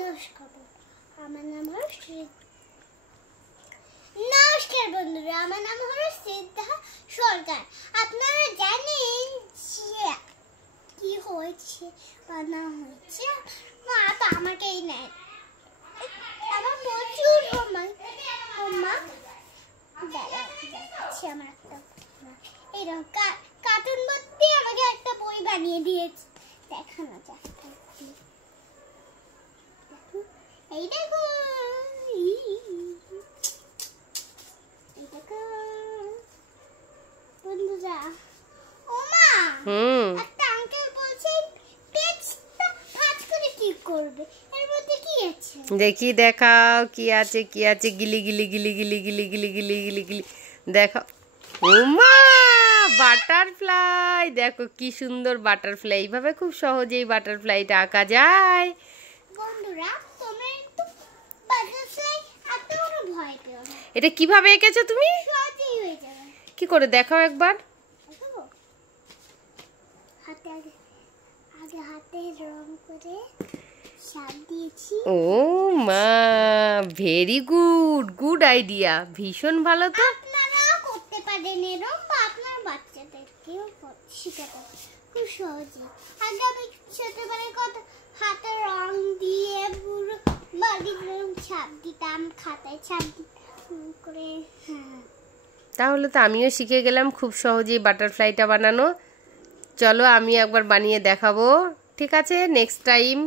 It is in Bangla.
নমস্কার, আমার নাম হলো নমস্কার বন্ধুরা, আমার নাম হলো সিদ্ধা সরকার। আপনারা জানেন যে কি হয়েছে বানা হয়েছে, মা তো আমাকেই নেয়। আমার প্রচুর হোমওয়ার্ক দেখাচ্ছি। আমার একটা এরকম কার্টুন ভর্তি আমাকে একটা বই বানিয়ে দিয়েছে, দেখানো যাক। এই দেখো, বন্ধুরা, ওমা একটা আঙ্কেল বলছেন পেজটা ভাঁজ করে কি করবে, এর মধ্যে কি আছে দেখি, দেখাও কি আছে। কি আছে? গিলি গিলি গিলি গিলি গিলি গিলি গিলি গিলি গিলি দেখাও। ওমা, বাটারফ্লাই! দেখো কি সুন্দর বাটারফ্লাই। এইভাবে খুব সহজেই বাটারফ্লাইটা আঁকা যায়। বন্ধুরা, তোমরা একটু বাটারফ্লাই আঁকতে কোনো ভয় পেও না, এটা কিভাবে এঁকেছো তুমি? সহজেই হয়ে যাবে। কি করে দেখাও একবার। হাতে রং করে শাপ দিয়েছি। ও মা, ভেরি গুড, গুড আইডিয়া, ভীষণ ভালো তো। আপনারাও করতে পারেন এরকম, বা আপনার বাচ্চাদেরকেও শেখাতে খুব সহজে। আগে আমি ছোটবেলায় কত হাতে রং দিয়ে পুরো বাড়ির ছাপ দিতাম, খাতায় ছাপ দিতাম করে। তাহলে তো আমিও শিখে গেলাম খুব সহজেই বাটারফ্লাইটা বানানো। চলো আমি একবার বানিয়ে দেখাবো, ঠিক আছে? Next time